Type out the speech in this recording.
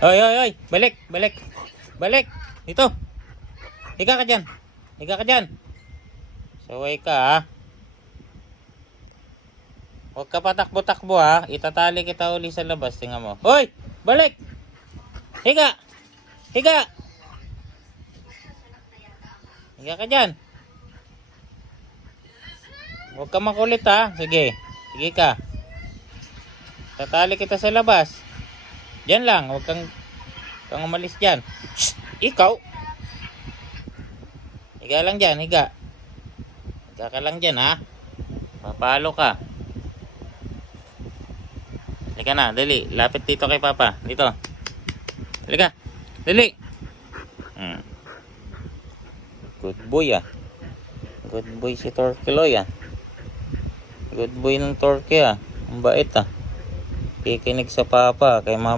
Oy, oy, oy. Balik, balik. Balik. Dito. Higa ka dyan. Higa ka dyan. Saway ka, ha. Huwag ka patakbo-takbo, ha. Itatali kita uli sa labas. Tingnan mo. Hoy! Balik! Higa! Higa! Higa ka dyan. Huwag ka makulit, ha. Sige. Sige ka. Tatali kita sa labas. Diyan lang. Huwag kang umalis dyan. Shhh! Ikaw! Higa lang dyan. Higa. Higa ka lang dyan, ha. Papalo ka. Halika na. Dali. Lapit dito kay Papa. Dito. Halika. Dali. Good boy, ah. Good boy si Torqueloy, ah. Good boy ng Torque, ah. Ang bait, ah. Kikinig sa Papa kay Mama.